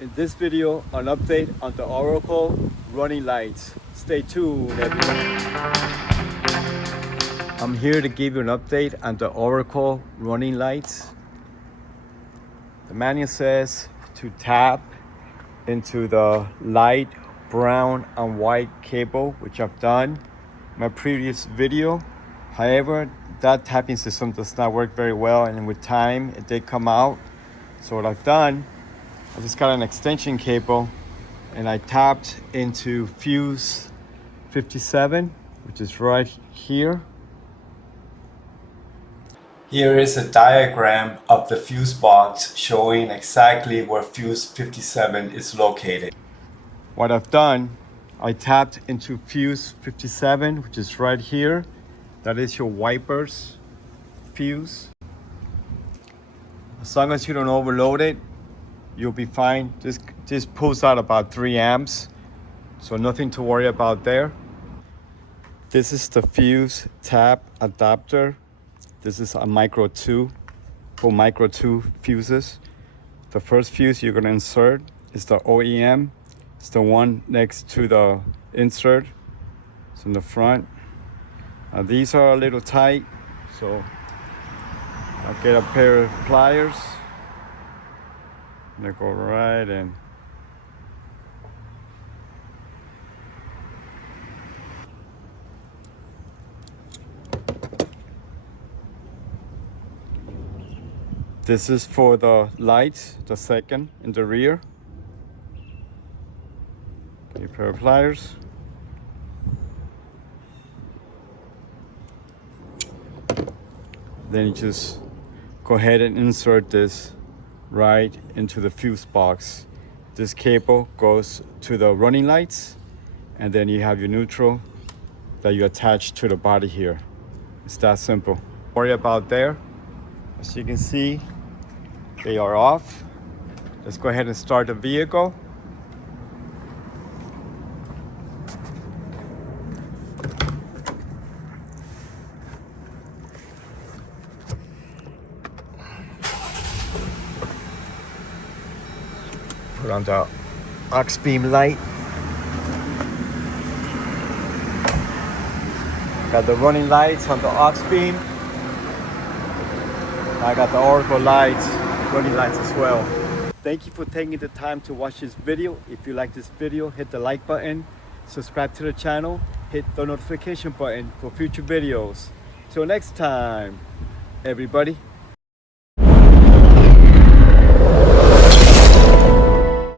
In this video, an update on the Oracle running lights. Stay tuned, everyone. I'm here to give you an update on the Oracle running lights. The manual says to tap into the light brown and white cable, which I've done in my previous video. However, that tapping system does not work very well, and with time it did come out. So what I've done, I just got an extension cable and I tapped into fuse 57, which is right here. Here is a diagram of the fuse box showing exactly where fuse 57 is located. What I've done, I tapped into fuse 57, which is right here. That is your wipers fuse. As long as you don't overload it, you'll be fine. This pulls out about 3 amps, so nothing to worry about there. This is the fuse tap adapter. This is a micro 2 for micro 2 fuses. The first fuse you're going to insert is the OEM. It's the one next to the insert. It's in the front. These are a little tight, so I'll get a pair of pliers. They go right in. This is for the lights, the second in the rear. Okay, pair of pliers. Then you just go ahead and insert this right into the fuse box. This cable goes to the running lights, and then you have your neutral that you attach to the body here. It's that simple. Don't worry about there. As you can see, they are off. Let's go ahead and start the vehicle. Put on the aux beam light. Got the running lights on the aux beam. I got the Oracle lights, running lights as well. Thank you for taking the time to watch this video. If you like this video, hit the like button, subscribe to the channel, hit the notification button for future videos. Till next time, everybody.